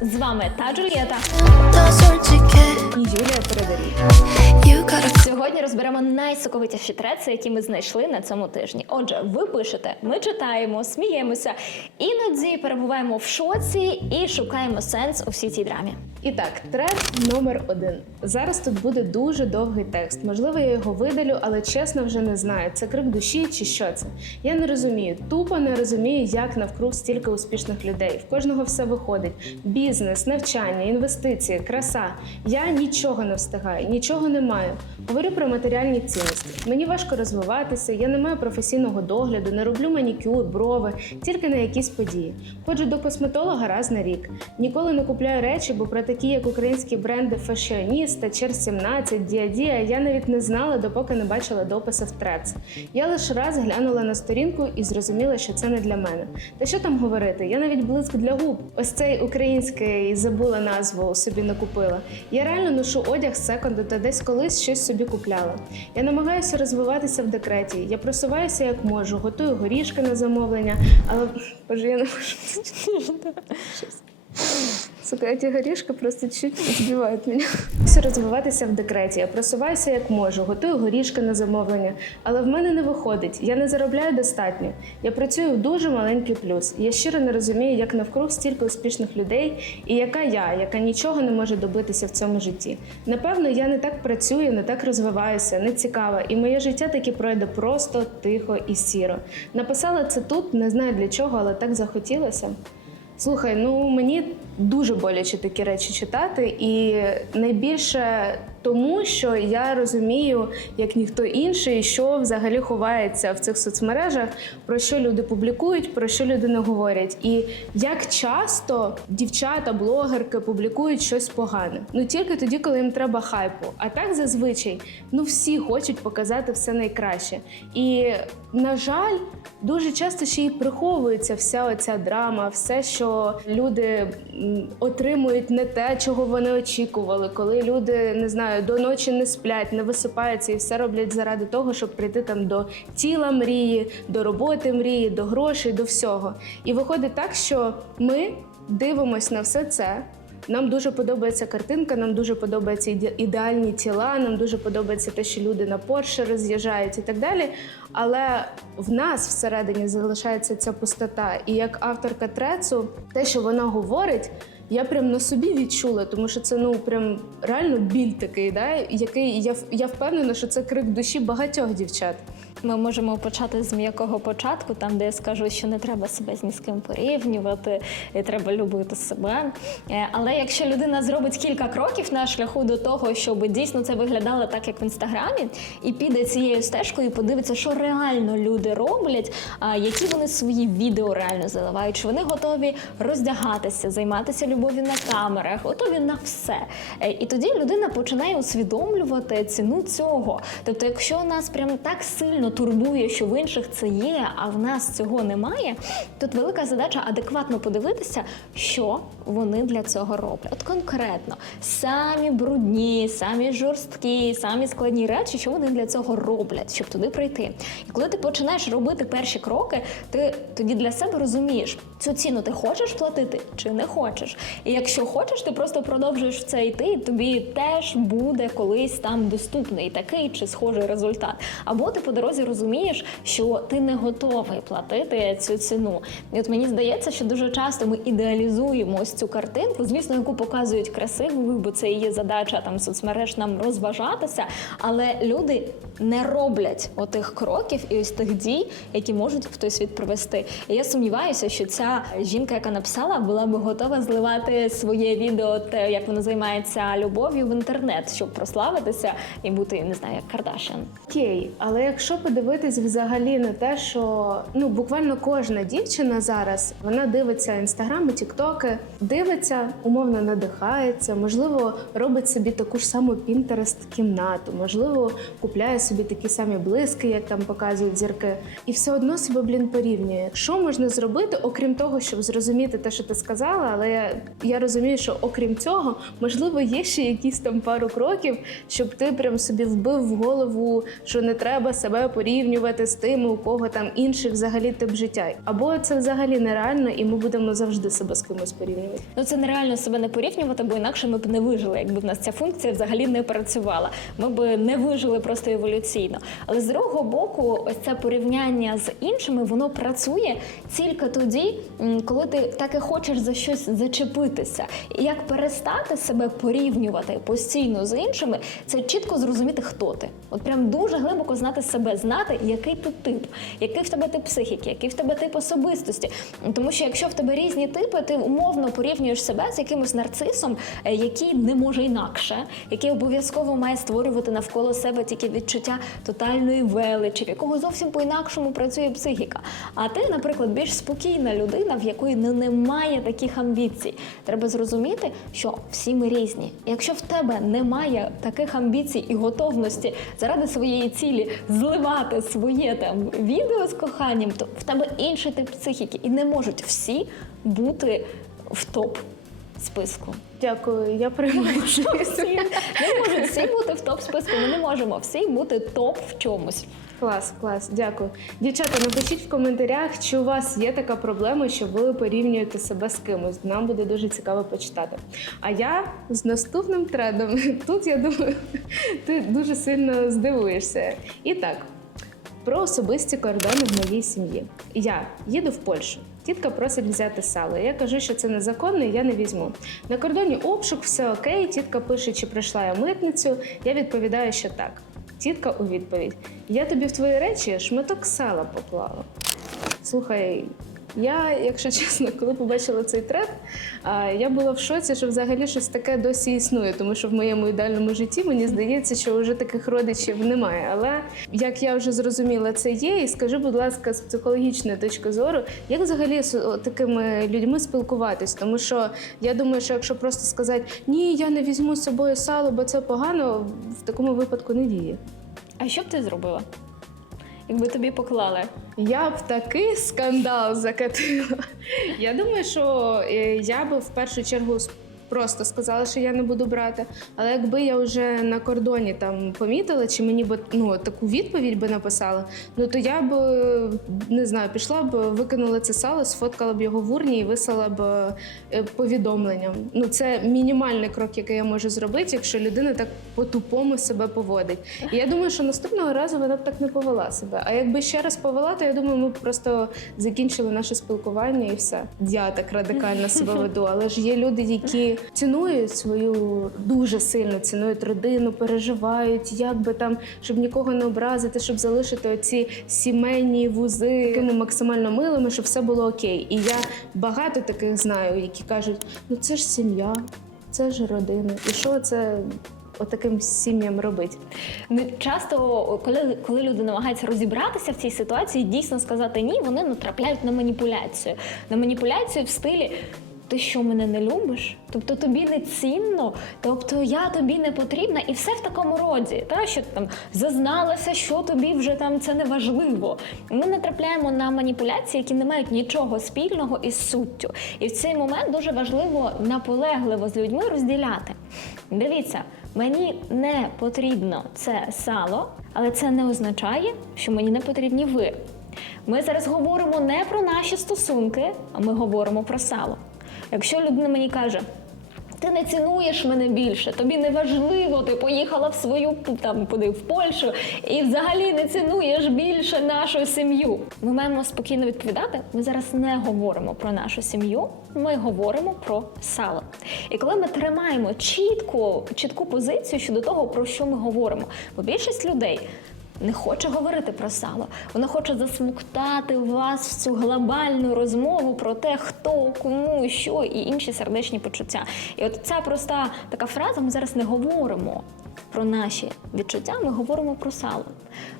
З вами та Джульєта і Юлія Передарій. Сьогодні розберемо найсоковитіші треці, які ми знайшли на цьому тижні. Отже, ви пишете, ми читаємо, сміємося, іноді перебуваємо в шоці і шукаємо сенс у всій цій драмі. І так, трек номер один. Зараз тут буде дуже довгий текст. Можливо, я його видалю, але чесно вже не знаю. Це крик душі чи що це. Я не розумію, тупо не розумію, як навкруг стільки успішних людей. В кожного все виходить: бізнес, навчання, інвестиції, краса. Я нічого не встигаю, нічого не маю. Говорю про матеріальні цінності. Мені важко розвиватися, я не маю професійного догляду, не роблю манікюр, брови, тільки на якісь події. Ходжу до косметолога раз на рік. Ніколи не купляю речі, бо про такі, як українські бренди Фешіоніста, Чер 17, Діадія, я навіть не знала, допоки не бачила дописи в трец. Я лише раз глянула на сторінку і зрозуміла, що це не для мене. Та що там говорити? Я навіть блиск для губ. Ось цей український забула назву, собі не купила. Я реально ношу одяг з секонду та десь колись щось собі купляла. Я намагаюся розвиватися в декреті. Я просуваюся як можу, готую горішки на замовлення, але боже, я не можу. Сука, эти горішки просто чуть збивають мене. Все розвиватися в декреті. Я просуваюся як можу, готую горішки на замовлення, але в мене не виходить. Я не заробляю достатньо. Я працюю в дуже маленький плюс. Я щиро не розумію, як навкруг стільки успішних людей, і яка я, яка нічого не може добитися в цьому житті. Напевно, я не так працюю, не так розвиваюся, не цікава, і моє життя таки пройде просто тихо і сіро. Написала це тут, не знаю для чого, але так захотілося. Слухай, ну мені дуже боляче такі речі читати, і найбільше тому, що я розумію, як ніхто інший, що взагалі ховається в цих соцмережах, про що люди публікують, про що люди не говорять, і як часто дівчата, блогерки публікують щось погане. Ну тільки тоді, коли їм треба хайпу. А так зазвичай ну всі хочуть показати все найкраще. І на жаль, дуже часто ще й приховується вся оця драма, все, що люди отримують не те, чого вони очікували, коли люди не знаю, до ночі не сплять, не висипаються і все роблять заради того, щоб прийти там до тіла мрії, до роботи мрії, до грошей, до всього. І виходить так, що ми дивимось на все це. Нам дуже подобається картинка, нам дуже подобаються іде- ідеальні тіла, нам дуже подобається те, що люди на Порше роз'їжджають і так далі. Але в нас всередині залишається ця пустота. І як авторка трецу, те, що вона говорить, я прям на собі відчула, тому що це ну прям реально біль такий, да? який я, я впевнена, що це крик душі багатьох дівчат. Ми можемо почати з м'якого початку, там де я скажу, що не треба себе з ні з ким порівнювати, і треба любити себе. Е, Але якщо людина зробить кілька кроків на шляху до того, щоб дійсно це виглядало так, як в інстаграмі, і піде цією стежкою, і подивиться, що реально люди роблять, які вони свої відео реально заливають, що вони готові роздягатися, займатися любов'ю на камерах, готові на все. Е, І тоді людина починає усвідомлювати ціну цього. Тобто, якщо нас прям так сильно турбує, що в інших це є, а в нас цього немає, тут велика задача адекватно подивитися, що вони для цього роблять. От конкретно самі брудні, самі жорсткі, самі складні речі, що вони для цього роблять, щоб туди прийти. І коли ти починаєш робити перші кроки, ти тоді для себе розумієш, цю ціну ти хочеш платити чи не хочеш. І якщо хочеш, ти просто продовжуєш в це йти, і тобі теж буде колись там доступний такий чи схожий результат. Або ти по дорозі розумієш, що ти не готовий платити цю ціну. І от мені здається, що дуже часто ми ідеалізуємо ось цю картинку, звісно, яку показують красивою, бо це є задача там соцмереж нам розважатися. Але люди не роблять отих кроків і ось тих дій, які можуть в той світ привести. І я сумніваюся, що ця жінка, яка написала, була би готова зливати своє відео, те, як вона займається любов'ю в інтернет, щоб прославитися і бути, не знаю, як Кардашян. Окей, але якщо подивитись взагалі на те, що ну буквально кожна дівчина зараз вона дивиться інстаграми, тіктоки, дивиться, умовно надихається, можливо, робить собі таку ж саму Pinterest кімнату, можливо, купляє собі такі самі блиски, як там показують зірки, і все одно себе блін порівнює. Що можна зробити, окрім того, щоб зрозуміти те, що ти сказала, але я, я розумію, що окрім цього, можливо, є ще якісь там пару кроків, щоб ти прям собі вбив в голову, що не треба себе порівнювати з тими, у кого там інший взагалі тип життя. Або це взагалі нереально, і ми будемо завжди себе з кимось порівнювати. Ну це нереально себе не порівнювати, бо інакше ми б не вижили, якби в нас ця функція взагалі не працювала. Ми б не вижили просто еволюційно. Але з другого боку, ось це порівняння з іншими, воно працює тільки тоді, коли ти так і хочеш за щось зачепитися. І як перестати себе порівнювати постійно з іншими, це чітко зрозуміти, хто ти. От прям дуже глибоко знати себе, знати, який ти тип, який в тебе тип психіки, який в тебе тип особистості. Тому що якщо в тебе різні типи, ти умовно порівнюєш себе з якимось нарцисом, е, який не може інакше, який обов'язково має створювати навколо себе тільки відчуття тотальної величі, в якого зовсім по-інакшому працює психіка. А ти, наприклад, більш спокійна людина, в якої не- немає таких амбіцій. Треба зрозуміти, що всі ми різні. Якщо в тебе немає таких амбіцій і готовності заради своєї цілі зливати своє там відео з коханням, то в тебе інший тип психіки, і не можуть всі бути в топ списку. Дякую, я приймаю. Всі не можуть всі бути в топ списку. Ми не можемо всі бути топ в чомусь. Клас, клас, дякую. Дівчата, напишіть в коментарях, чи у вас є така проблема, що ви порівнюєте себе з кимось. Нам буде дуже цікаво почитати. А я з наступним трендом. Тут я думаю, ти дуже сильно здивуєшся. І так, про особисті кордони в моїй сім'ї. Я їду в Польщу. Тітка просить взяти сало. Я кажу, що це незаконно, і я не візьму. На кордоні обшук, все окей. Тітка пише, чи прийшла я митницю. Я відповідаю, що так. Тітка у відповідь: Я тобі в твої речі шматок сала поклала. Слухай, я, якщо чесно, коли побачила цей тренд, а, я була в шоці, що взагалі щось таке досі існує, тому що в моєму ідеальному житті мені здається, що вже таких родичів немає. Але як я вже зрозуміла, це є. І скажи, будь ласка, з психологічної точки зору, як взагалі з такими людьми спілкуватись? Тому що я думаю, що якщо просто сказати ні, я не візьму з собою сало, бо це погано, в такому випадку не діє. А що б ти зробила? Якби тобі поклали? Я б такий скандал закатила. Я думаю, що е, я би в першу чергу просто сказала, що я не буду брати. Але якби я вже на кордоні там помітила, чи мені б ну, таку відповідь би написала, ну то я б не знаю, пішла б, викинула це сало, сфоткала б його в урні і вислала б е, повідомленням. Ну це мінімальний крок, який я можу зробити, якщо людина так по-тупому себе поводить. І я думаю, що наступного разу вона б так не повела себе. А якби ще раз повела, то я думаю, ми б просто закінчили наше спілкування і все. Я так радикально себе веду. Але ж є люди, які цінують свою дуже сильно, цінують родину, переживають, як би там, щоб нікого не образити, щоб залишити оці сімейні вузи такими максимально милими, щоб все було окей. І я багато таких знаю, які кажуть: ну це ж сім'я, це ж родина. І що це отаким сім'ям робить? Не часто, коли, коли люди намагаються розібратися в цій ситуації, дійсно сказати ні, вони натрапляють на маніпуляцію. На маніпуляцію в стилі. Ти що мене не любиш? Тобто тобі не цінно, тобто я тобі не потрібна, і все в такому роді, та що ти там зазналася, що тобі вже там це не важливо. Ми натрапляємо на маніпуляції, які не мають нічого спільного із суттю. І в цей момент дуже важливо наполегливо з людьми розділяти. Дивіться, мені не потрібно це сало, але це не означає, що мені не потрібні ви. Ми зараз говоримо не про наші стосунки, а ми говоримо про сало. Якщо людина мені каже, ти не цінуєш мене більше, тобі не важливо, ти поїхала в свою там куди в Польщу і взагалі не цінуєш більше нашу сім'ю. Ми маємо спокійно відповідати. Ми зараз не говоримо про нашу сім'ю, ми говоримо про сало. І коли ми тримаємо чітку, чітку позицію щодо того, про що ми говоримо, бо більшість людей не хоче говорити про сало. Вона хоче засмуктати вас в цю глобальну розмову про те, хто, кому, що і інші сердечні почуття. І от ця проста така фраза: ми зараз не говоримо. Про наші відчуття ми говоримо про сало.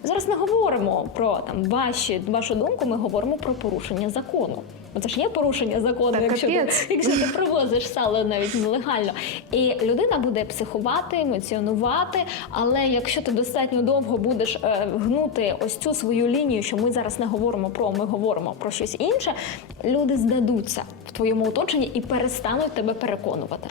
Зараз не говоримо про там ваші вашу думку. Ми говоримо про порушення закону. Бо Це ж є порушення закону, якщо ти, якщо ти привозиш сало навіть нелегально. І людина буде психувати, емоціонувати. Але якщо ти достатньо довго будеш е, гнути ось цю свою лінію, що ми зараз не говоримо про, ми говоримо про щось інше, люди здадуться в твоєму оточенні і перестануть тебе переконувати.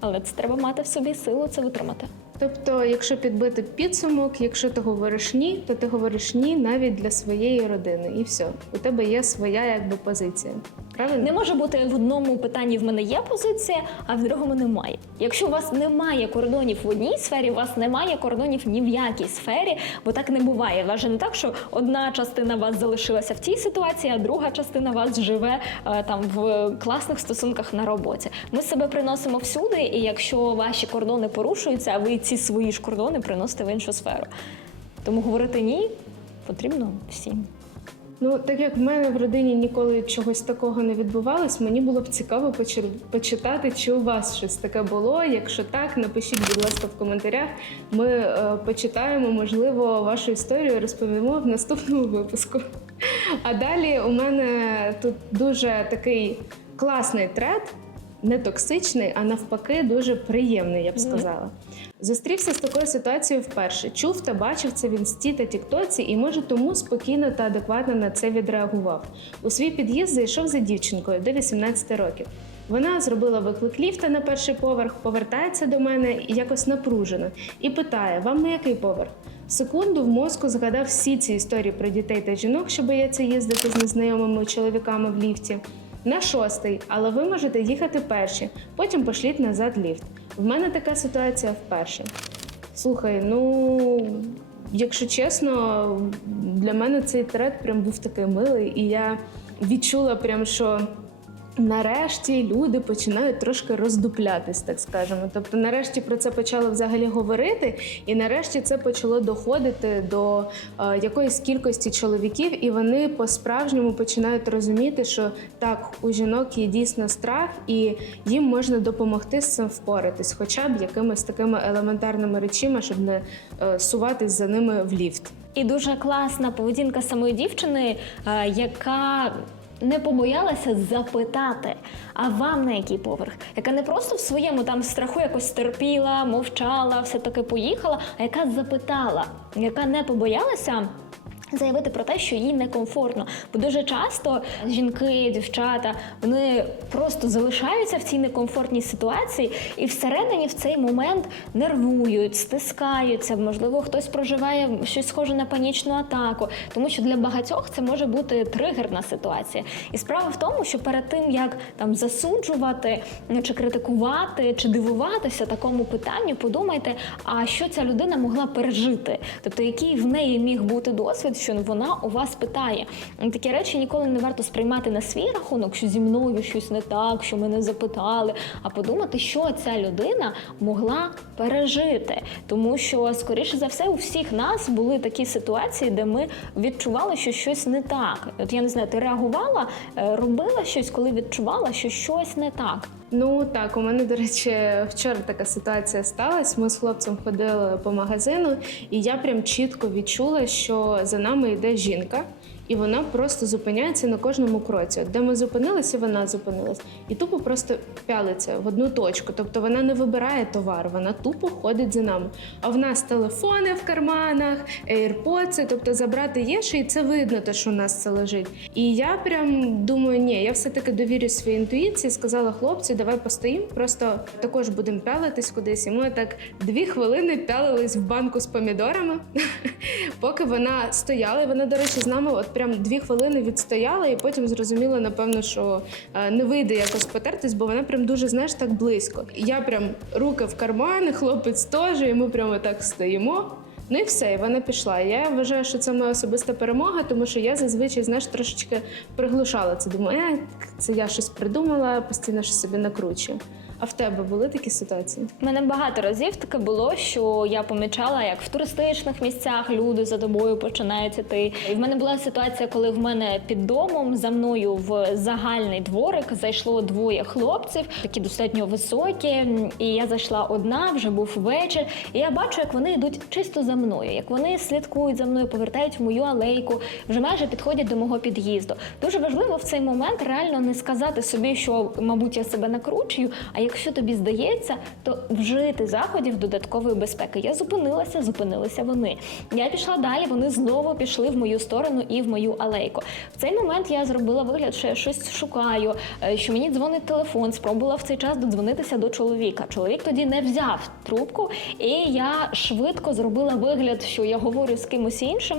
Але це треба мати в собі силу це витримати. Тобто, якщо підбити підсумок, якщо ти говориш ні, то ти говориш ні навіть для своєї родини, і все. У тебе є своя якби позиція. Правильно? Не може бути в одному питанні в мене є позиція, а в другому немає. Якщо у вас немає кордонів в одній сфері, у вас немає кордонів ні в якій сфері, бо так не буває. Важе не так, що одна частина вас залишилася в цій ситуації, а друга частина вас живе е, там в класних стосунках на роботі. Ми себе приносимо всюди, і якщо ваші кордони порушуються, а ви ці свої ж кордони приносите в іншу сферу. Тому говорити ні потрібно всім. Ну, так як в мене в родині ніколи чогось такого не відбувалось, мені було б цікаво почитати, чи у вас щось таке було. Якщо так, напишіть, будь ласка, в коментарях. Ми е, почитаємо, можливо, вашу історію розповімо в наступному випуску. А далі у мене тут дуже такий класний трет, не токсичний, а навпаки, дуже приємний, я б сказала. Зустрівся з такою ситуацією вперше. Чув та бачив це в інсті та тіктоці, і може тому спокійно та адекватно на це відреагував. У свій під'їзд зайшов за дівчинкою до 18 років. Вона зробила виклик ліфта на перший поверх, повертається до мене якось напружено і питає: Вам на який поверх? Секунду в мозку згадав всі ці історії про дітей та жінок, що бояться їздити з незнайомими чоловіками в ліфті. На шостий, але ви можете їхати перші, потім пошліть назад ліфт. В мене така ситуація вперше. Слухай, ну якщо чесно, для мене цей трет прям був такий милий, і я відчула прям, що. Нарешті люди починають трошки роздуплятись, так скажемо. Тобто, нарешті про це почали взагалі говорити, і нарешті це почало доходити до е, якоїсь кількості чоловіків, і вони по-справжньому починають розуміти, що так, у жінок є дійсно страх, і їм можна допомогти з цим впоратись, хоча б якимись такими елементарними речима, щоб не е, суватись за ними в ліфт. І дуже класна поведінка самої дівчини, е, яка не побоялася запитати, а вам на який поверх? Яка не просто в своєму там страху якось терпіла, мовчала, все таки поїхала, а яка запитала, яка не побоялася. Заявити про те, що їй некомфортно, бо дуже часто жінки, дівчата вони просто залишаються в цій некомфортній ситуації, і всередині в цей момент нервують, стискаються. Можливо, хтось проживає щось схоже на панічну атаку, тому що для багатьох це може бути тригерна ситуація. І справа в тому, що перед тим як там засуджувати ну, чи критикувати, чи дивуватися такому питанню, подумайте, а що ця людина могла пережити, тобто який в неї міг бути досвід, що вона у вас питає. Такі речі ніколи не варто сприймати на свій рахунок, що зі мною щось не так, що мене запитали, а подумати, що ця людина могла пережити. Тому що, скоріше за все, у всіх нас були такі ситуації, де ми відчували, що щось не так. От я не знаю, ти реагувала, е, робила щось, коли відчувала, що щось не так. Ну так, у мене, до речі, вчора така ситуація сталася. Ми з хлопцем ходили по магазину, і я прям чітко відчула, що за нами йде жінка. І вона просто зупиняється на кожному кроці. От Де ми зупинилися, вона зупинилась. І тупо просто пялиться в одну точку. Тобто вона не вибирає товар, вона тупо ходить за нами. А в нас телефони в карманах, AirPods, тобто забрати є ще, і це видно, те, що у нас це лежить. І я прям думаю, ні, я все-таки довірю своїй інтуїції, сказала хлопцю, давай постоїмо, просто також будемо пялитись кудись. І ми так дві хвилини пялились в банку з помідорами, поки вона стояла. І вона, до речі, з нами от прям дві хвилини відстояла, і потім зрозуміла, напевно, що е, не вийде якось потертись, бо вона прям дуже, знаєш, так близько. Я прям руки в кармани, хлопець теж, і ми прямо так стоїмо. Ну і все, і вона пішла. Я вважаю, що це моя особиста перемога, тому що я зазвичай знаєш трошечки приглушала це. Думаю, е, це я щось придумала, постійно щось собі накручую. А в тебе були такі ситуації? У мене багато разів таке було, що я помічала, як в туристичних місцях люди за тобою починають іти. І в мене була ситуація, коли в мене під домом за мною в загальний дворик зайшло двоє хлопців, такі достатньо високі. І я зайшла одна, вже був вечір. І я бачу, як вони йдуть чисто за мною, як вони слідкують за мною, повертають в мою алейку, вже майже підходять до мого під'їзду. Дуже важливо в цей момент реально не сказати собі, що, мабуть, я себе накручую, а як якщо тобі здається, то вжити заходів додаткової безпеки. Я зупинилася, зупинилися вони. Я пішла далі, вони знову пішли в мою сторону і в мою алейку. В цей момент я зробила вигляд, що я щось шукаю, е, що мені дзвонить телефон, спробувала в цей час додзвонитися до чоловіка. Чоловік тоді не взяв трубку, і я швидко зробила вигляд, що я говорю з кимось іншим.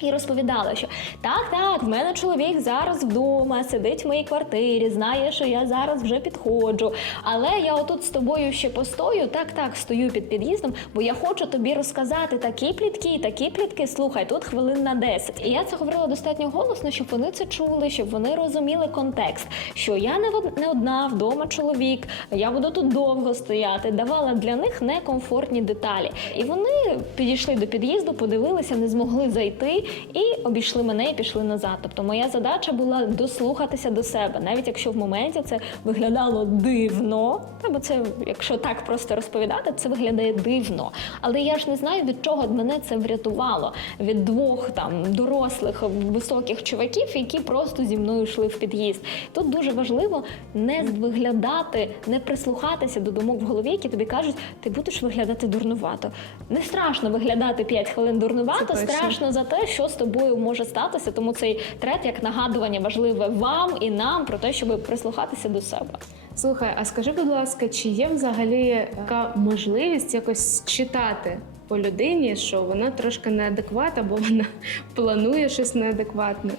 І розповідала, що так, так, в мене чоловік зараз вдома, сидить в моїй квартирі, знає, що я зараз вже підходжу. Але я отут з тобою ще постою, так, так, стою під під'їздом, бо я хочу тобі розказати такі плітки, такі плітки. Слухай, тут хвилин на 10. І я це говорила достатньо голосно, щоб вони це чули, щоб вони розуміли контекст, що я не од- не одна вдома чоловік, я буду тут довго стояти. Давала для них некомфортні деталі. І вони підійшли до під'їзду, подивилися, не змогли зайти і обійшли мене і пішли назад. Тобто моя задача була дослухатися до себе, навіть якщо в моменті це виглядало дивно. Та бо це, якщо так просто розповідати, це виглядає дивно. Але я ж не знаю, від чого мене це врятувало. Від двох там дорослих високих чуваків, які просто зі мною йшли в під'їзд. Тут дуже важливо не виглядати, не прислухатися до думок в голові, які тобі кажуть, ти будеш виглядати дурнувато. Не страшно виглядати 5 хвилин дурнувато, страшно за те, що з тобою може статися. Тому цей трет як нагадування важливе вам і нам про те, щоб прислухатися до себе. Слухай, а скажи, будь ласка, чи є взагалі така можливість якось читати по людині, що вона трошки неадекватна, бо вона планує щось неадекватне?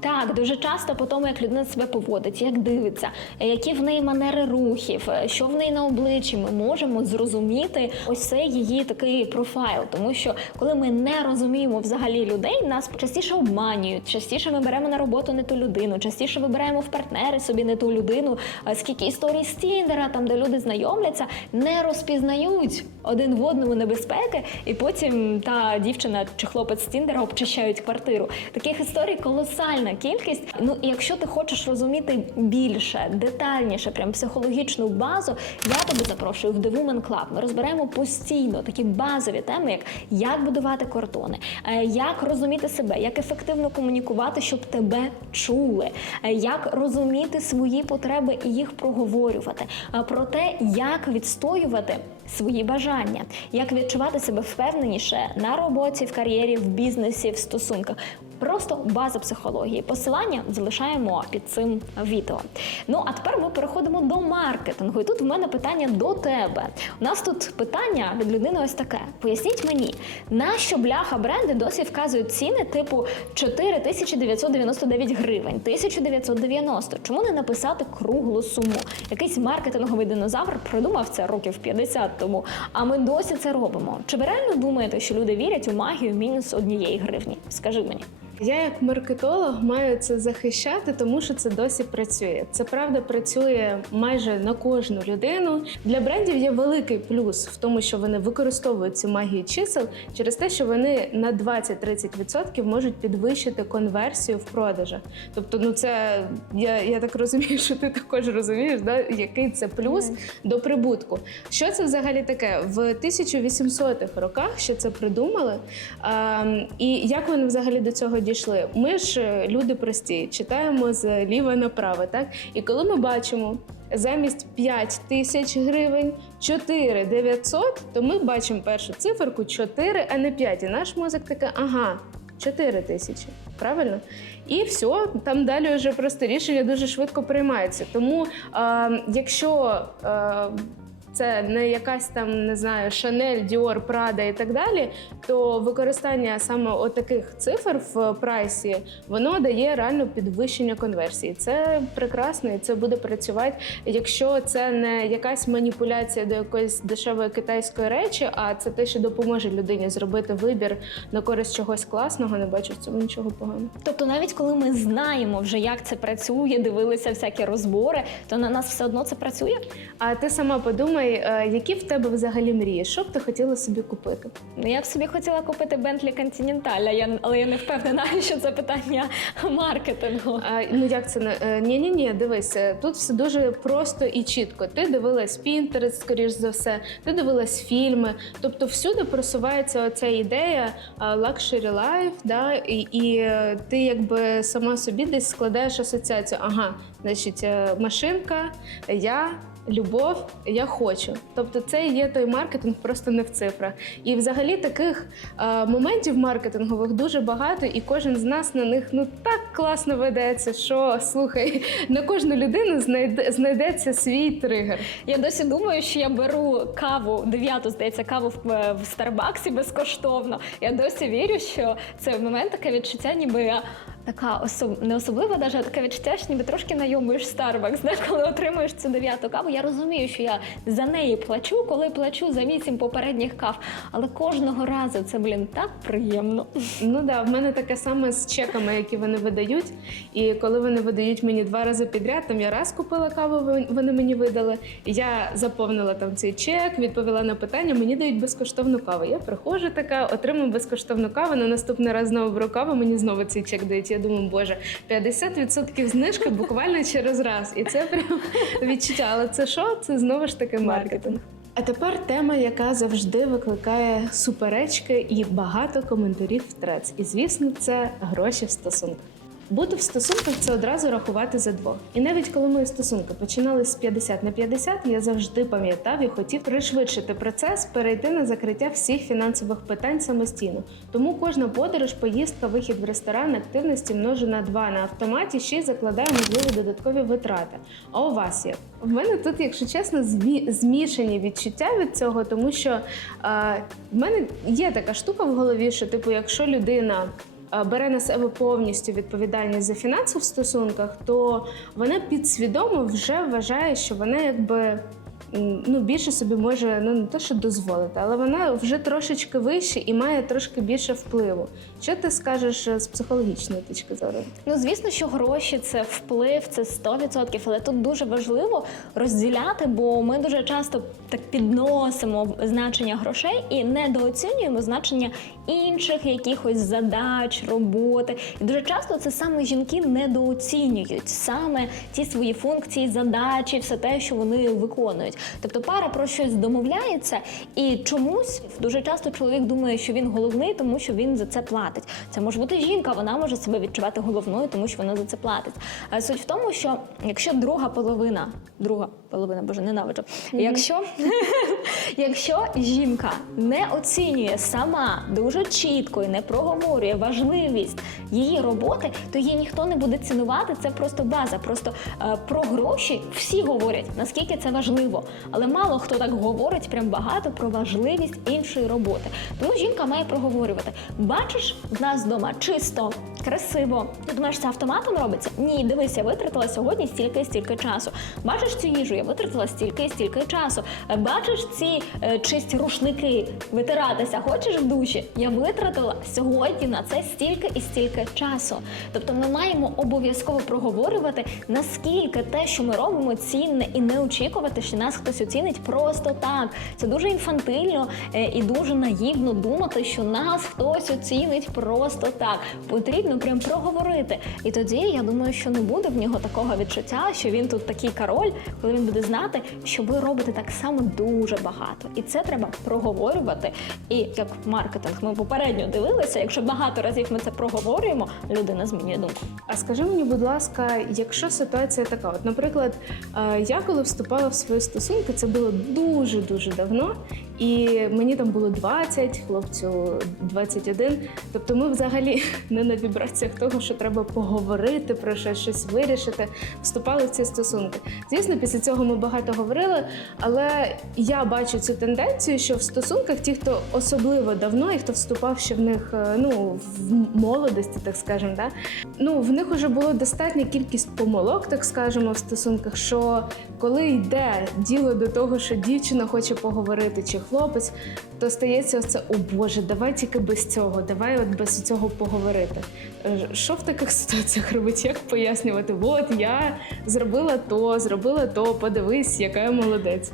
Так, дуже часто по тому, як людина себе поводить, як дивиться, які в неї манери рухів, е, що в неї на обличчі, ми можемо зрозуміти ось цей її такий профайл. Тому що коли ми не розуміємо взагалі людей, нас частіше обманюють, частіше ми беремо на роботу не ту людину, частіше вибираємо в партнери собі не ту людину. Е, Скільки історій з Тіндера, там де люди знайомляться, не розпізнають один в одному небезпеки, і потім та дівчина чи хлопець з Тіндера обчищають квартиру. Таких історій колосальна кількість. Ну і якщо ти хочеш розуміти більше, детальніше, прям психологічну базу, я тебе запрошую в The Woman Club. Ми розберемо постійно такі базові теми, як як будувати кордони, е, як розуміти себе, як ефективно комунікувати, щоб тебе чули, е, як розуміти свої потреби і їх проговорювати, про те, як відстоювати свої бажання, як відчувати себе впевненіше на роботі, в кар'єрі, в бізнесі, в стосунках. Просто база психології. Посилання залишаємо під цим відео. Ну а тепер ми переходимо до маркетингу. І тут в мене питання до тебе. У нас тут питання від людини ось таке: поясніть мені, на що бляха бренди досі вказують ціни типу 4999 гривень, 1990. Чому не написати круглу суму? Якийсь маркетинговий динозавр придумав це років 50 тому. А ми досі це робимо. Чи ви реально думаєте, що люди вірять у магію мінус однієї гривні? Скажи мені. Я як маркетолог маю це захищати, тому що це досі працює. Це правда працює майже на кожну людину. Для брендів є великий плюс в тому, що вони використовують цю магію чисел через те, що вони на 20-30% можуть підвищити конверсію в продажах. Тобто, ну це я, я так розумію, що ти також розумієш, да, який це плюс до прибутку. Що це взагалі таке? В 1800-х роках ще це придумали. А, і як вони взагалі до цього дійшли? Ми ж е, люди прості, читаємо з ліва направо, так? І коли ми бачимо. Замість 5 тисяч гривень 4 900, то ми бачимо першу циферку 4, а не 5. І наш мозок таке, ага, 4 тисячі. Правильно? І все, там далі вже просто рішення дуже швидко приймається. Тому е, якщо е, це не якась там, не знаю, Шанель, Діор, Прада і так далі, то використання саме отаких цифр в прайсі воно дає реально підвищення конверсії. Це прекрасно і це буде працювати. Якщо це не якась маніпуляція до якоїсь дешевої китайської речі, а це те, що допоможе людині зробити вибір на користь чогось класного, не бачу в цьому нічого поганого. Тобто, навіть коли ми знаємо вже, як це працює, дивилися всякі розбори, то на нас все одно це працює. А ти сама подумай, е, які в тебе взагалі мрії? Що б ти хотіла собі купити? Ну, я б собі хотіла купити Bentley Continental, я, але я не впевнена, що це питання маркетингу. А, ну як це не ні, ні, ні, дивись, е, тут все дуже просто і чітко. Ти дивилась Pinterest, скоріш за все, ти дивилась фільми. Тобто, всюди просувається оця ідея luxury life, да, і, і е, ти якби сама собі десь складаєш асоціацію. Ага, значить, е, машинка, я. Любов, я хочу. Тобто, це є той маркетинг, просто не в цифрах. І взагалі таких е, моментів маркетингових дуже багато, і кожен з нас на них ну так класно ведеться, що слухай, на кожну людину знайде, знайдеться свій тригер. Я досі думаю, що я беру каву, дев'яту, здається, каву в, е, в Старбаксі безкоштовно. Я досі вірю, що це момент таке відчуття, ніби я така особ... не особлива, навіть таке відчуття, що ніби трошки найомуєш Starbucks, коли отримуєш цю дев'яту каву. Я розумію, що я за неї плачу, коли плачу за вісім попередніх кав. Але кожного разу це, блін, так приємно. Ну да, в мене таке саме з чеками, які вони видають. І коли вони видають мені два рази підряд, там я раз купила каву, вони мені видали. Я заповнила там цей чек, відповіла на питання, мені дають безкоштовну каву. Я приходжу така, отримую безкоштовну каву. На наступний раз знову беру каву, мені знову цей чек дають. Я думаю, боже, 50% знижки буквально через раз. І це прям відчуття. Але це що? Це знову ж таки маркетинг. А тепер тема, яка завжди викликає суперечки і багато коментарів в трец. І звісно, це гроші в стосунках. Бути в стосунках це одразу рахувати за двох. І навіть коли мої стосунки починали з 50 на 50, я завжди пам'ятав і хотів пришвидшити процес, перейти на закриття всіх фінансових питань самостійно. Тому кожна подорож, поїздка, вихід в ресторан, активності множу на два на автоматі, ще й закладаю можливі додаткові витрати. А у вас як? В мене тут, якщо чесно, змі- змішані відчуття від цього, тому що е, в мене є така штука в голові, що типу, якщо людина бере на себе повністю відповідальність за фінанси в стосунках, то вона підсвідомо вже вважає, що вона якби. Ну, більше собі може ну не те, що дозволити, але вона вже трошечки вище і має трошки більше впливу. Що ти скажеш е, з психологічної точки зору? Ну, звісно, що гроші це вплив, це 100%, але тут дуже важливо розділяти, бо ми дуже часто так підносимо значення грошей і недооцінюємо значення інших якихось задач, роботи. І дуже часто це саме жінки недооцінюють саме ті свої функції, задачі, все те, що вони виконують. Тобто пара про щось домовляється, і чомусь дуже часто чоловік думає, що він головний, тому що він за це платить. Це може бути жінка, вона може себе відчувати головною, тому що вона за це платить. А суть в тому, що якщо друга половина, друга половина, боже, ненавиджу, якщо, якщо жінка не оцінює сама дуже чітко і не проговорює важливість її роботи, то її ніхто не буде цінувати. Це просто база. Просто е, про гроші всі говорять, наскільки це важливо. Але мало хто так говорить прям багато про важливість іншої роботи. Тому жінка має проговорювати. Бачиш, в нас вдома чисто, красиво. Ти думаєш, це автоматом робиться? Ні, дивись, я витратила сьогодні стільки і стільки часу. Бачиш цю їжу, я витратила стільки і стільки часу. Бачиш ці е, чисті рушники, витиратися хочеш в душі? Я витратила сьогодні на це стільки і стільки часу. Тобто ми маємо обов'язково проговорювати, наскільки те, що ми робимо, цінне, і не очікувати, що нас хтось оцінить просто так. Це дуже інфантильно е, і дуже наївно думати, що нас хтось оцінить просто так. Потрібно прям проговорити. І тоді я думаю, що не буде в нього такого відчуття, що він тут такий король, коли він буде знати, що ви робите так само дуже багато. І це треба проговорювати. І як маркетинг ми попередньо дивилися, якщо багато разів ми це проговорюємо, людина змінює думку. А скажи мені, будь ласка, якщо ситуація така, от, наприклад, е, я коли вступала в свої стосунки, це було дуже дуже давно, і мені там було 20, хлопцю 21. Тобто ми взагалі не на вібраціях того, що треба поговорити про щось, щось вирішити, вступали в ці стосунки. Звісно, після цього ми багато говорили, але я бачу цю тенденцію, що в стосунках ті, хто особливо давно і хто вступав ще в них е, ну, в молодості, так скажемо, да? ну, в них вже було достатня кількість помилок, так скажемо, в стосунках, що коли йде діло до того, що дівчина хоче поговорити чи хлопець, то стається оце, о Боже, давай тільки без цього, давай от без цього поговорити. Е, Що в таких ситуаціях робити? Як пояснювати? От я зробила то, зробила то, подивись, яка я молодець.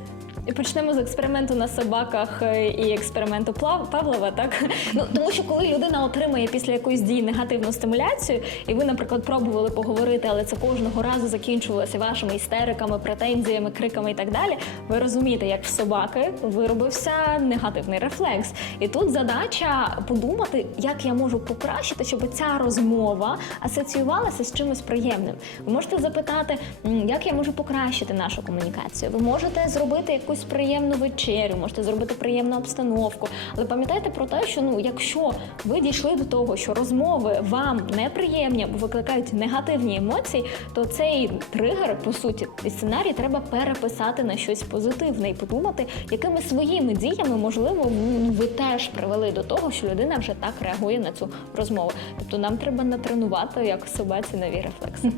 Почнемо з експерименту на собаках е, і експерименту Павлова, так? Ну тому що коли людина отримає після якоїсь дії негативну стимуляцію, і ви, наприклад, пробували поговорити, але це кожного разу закінчувалося вашими істериками, претензіями, криками і так далі. Ви розумієте, як в собаки виробився негативний рефлекс. І тут задача подумати, як я можу покращити, щоб ця розмова асоціювалася з чимось приємним. Ви можете запитати, як я можу покращити нашу комунікацію. Ви можете зробити якусь приємну вечерю, можете зробити приємну обстановку. Але пам'ятайте про те, що ну, якщо ви дійшли до того, що розмови вам неприємні або викликають негативні емоції, то цей тригер, по суті, і сценарій треба переписати на щось позитивне і подумати, якими своїми діями, можливо, ну, ви теж привели до того, що людина вже так реагує на цю розмову. Тобто нам треба натренувати як собаці нові рефлекси.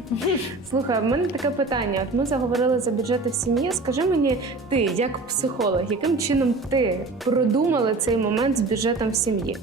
Слухай, в мене таке питання. От ми заговорили за бюджети в сім'ї. Скажи мені, ти, як психолог, яким чином ти продумала цей момент з бюджетом в сім'ї?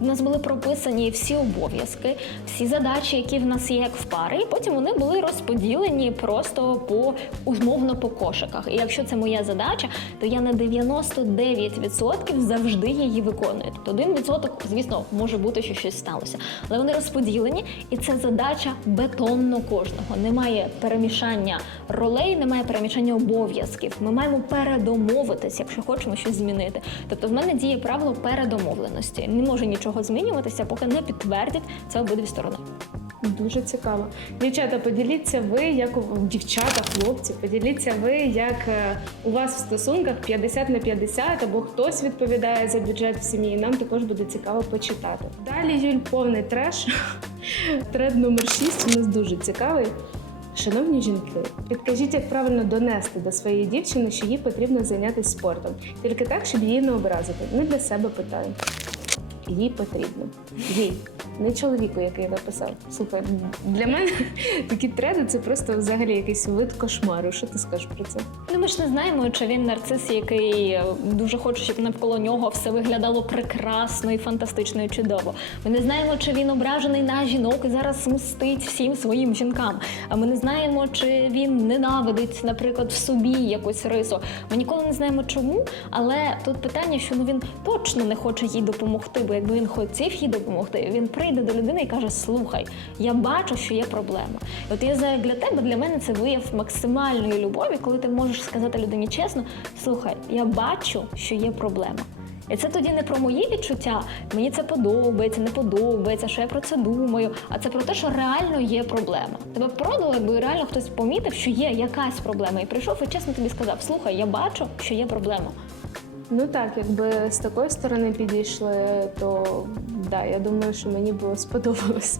У нас були прописані всі обов'язки, всі задачі, які в нас є як в пари, і потім вони були розподілені просто по умовно по кошиках. І якщо це моя задача, то я на 99% завжди її виконую. Тобто 1%, звісно, може бути, що щось сталося. Але вони розподілені, і це задача бетонно кожного. Немає перемішання ролей, немає перемішання обов'язків. Ми маємо передомовитись, якщо хочемо щось змінити. Тобто, в мене діє правило передомовленості. Не може нічого змінюватися, поки не підтвердять це обидві сторони. Дуже цікаво. Дівчата, поділіться ви, як у дівчата, хлопці, поділіться ви, як е, у вас в стосунках 50 на 50, або хтось відповідає за бюджет в сім'ї. Нам також буде цікаво почитати. Далі Юль повний треш. Тред номер 6 у нас дуже цікавий. Шановні жінки, підкажіть, як правильно донести до своєї дівчини, що їй потрібно зайнятися спортом. Тільки так, щоб її не образити. Не для себе питаю. Їй потрібно. Їй. Не чоловіку, який написав. Слухай, для мене такі треди це просто взагалі якийсь вид кошмару. Що ти скажеш про це? Ну, ми ж не знаємо, чи він нарцис, який е, дуже хоче, щоб навколо нього все виглядало прекрасно і фантастично і чудово. Ми не знаємо, чи він ображений на жінок і зараз мстить всім своїм жінкам. А ми не знаємо, чи він ненавидить, наприклад, в собі якусь рису. Ми ніколи не знаємо, чому. Але тут питання, що ну він точно не хоче їй допомогти, бо якби він хотів їй допомогти, він прийде до людини і каже: Слухай, я бачу, що є проблема. І от я за для тебе для мене це вияв максимальної любові, коли ти можеш сказати людині чесно: слухай, я бачу, що є проблема. І це тоді не про мої відчуття, мені це подобається, не подобається, що я про це думаю. А це про те, що реально є проблема. Тебе продало, якби реально хтось помітив, що є якась проблема, і прийшов і чесно тобі сказав: слухай, я бачу, що є проблема. Ну так, якби з такої сторони підійшли, то да, я думаю, що мені було сподобалось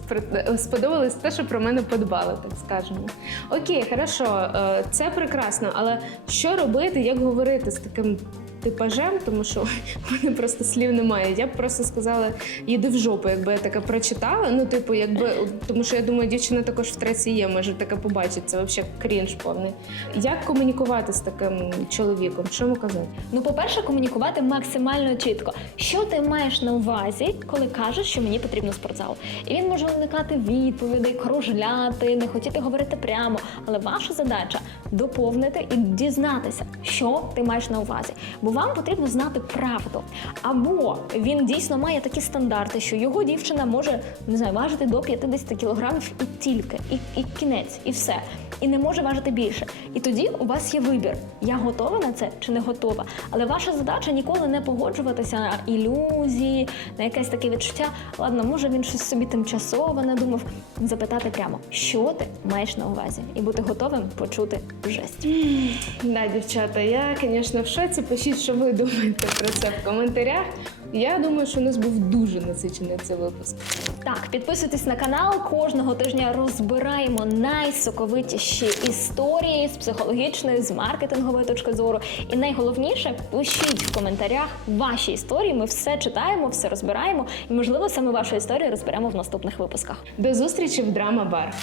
сподобалось те, що про мене подбали, так скажемо. Окей, хорошо, е, це прекрасно, але що робити, як говорити з таким типажем, тому що в мене просто слів немає. Я б просто сказала, їди в жопу, якби я таке прочитала. Ну, типу, якби тому що я думаю, дівчина також в треці є, може таке побачить. Це взагалі крінж повний. Як комунікувати з таким чоловіком? Що йому казати? Ну, по-перше, комунікувати максимально чітко. Що ти маєш на увазі, коли кажеш, що мені потрібно спортзал? І він може уникати відповідей, кружляти, не хотіти говорити прямо. Але ваша задача доповнити і дізнатися, що ти маєш на увазі. Бо вам потрібно знати правду. Або він дійсно має такі стандарти, що його дівчина може не знаю, важити до 50 кілограмів і тільки, і, і кінець, і все. І не може важити більше. І тоді у вас є вибір: я готова на це чи не готова. Але ваша задача ніколи не погоджуватися на ілюзії, на якесь таке відчуття. Ладно, може він щось собі тимчасово надумав. Запитати прямо, що ти маєш на увазі, і бути готовим почути жесть. Да, дівчата, я, звісно, в шоці. Пишіть, що ви думаєте про це в коментарях. Я думаю, що у нас був дуже насичений цей випуск. Так, підписуйтесь на канал. Кожного тижня розбираємо найсоковитіші історії з психологічної, з маркетингової точки зору. І найголовніше, пишіть в коментарях ваші історії. Ми все читаємо, все розбираємо. І можливо, саме вашу історію розберемо в наступних випусках. До зустрічі в драма бар.